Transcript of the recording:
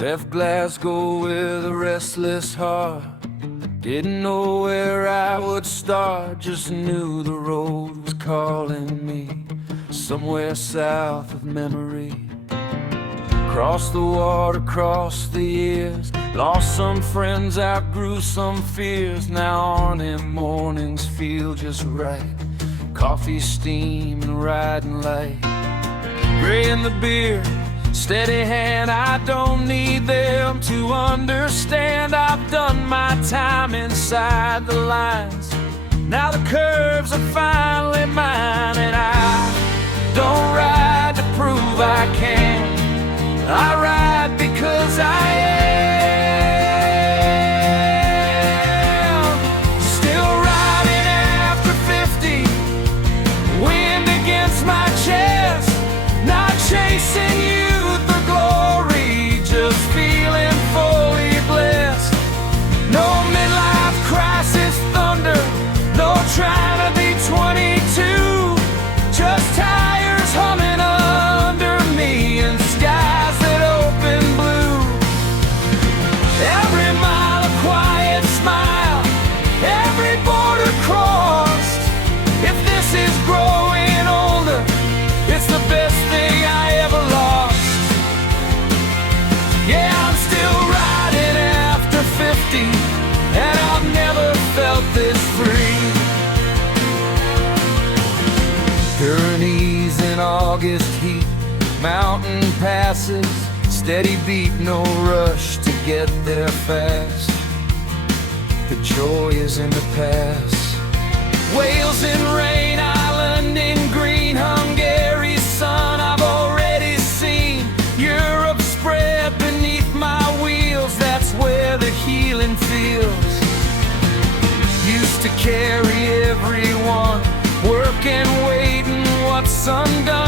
Left Glasgow with a restless heart. Didn't know where I would start, just knew the road was calling me somewhere south of memory. Crossed the water, crossed the years, lost some friends, outgrew some fears. Now Arnhem mornings feel just right, coffee, steam, and riding light. Gray in the beard, steady hand, I don't need them to understand. I've done my time inside the lines, now the curves are finally mine. And I don't ride to prove I can, I ride because I am. Still riding after 50, wind against my chest, not chasing youth or glory, just feeling fully blessed. No midlife crisis thunder, no trying to be 22, just tires humming under me and skies that open blue. Every mile a quiet smile, every border crossed. If this is growing older, it's the best thing I ever lost. Yeah, I'm still riding after 50, and I've never felt this free. Pyrenees in August heat, mountain passes, steady beat, no rush to get there fast. The joy is in the past. Wales in rain, Ireland in green, Hungary's sun I've already seen. Europe spread beneath my wheels, that's where the healing feels. Used to carry everyone, working, waiting, what's undone.